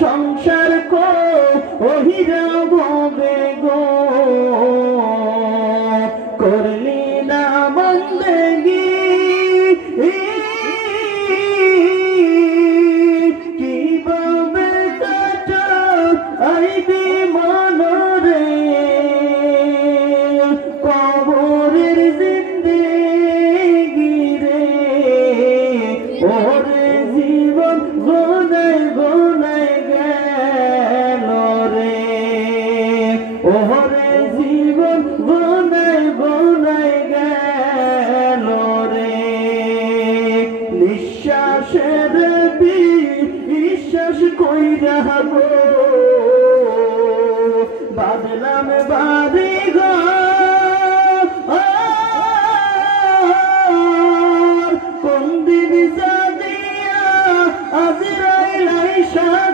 সংসার কো ওহিরা হবে গো করলি না বন্দেগি কিভাবে কাটা আইবি মনরে কবরের জিন্দেগি রে ওরে জীবন গোনায় গোনায় গেল রে ওরে জীবন গোনায় গোনায় গেল রে নিঃশ্বাসের বিশ্বাস কইরা গো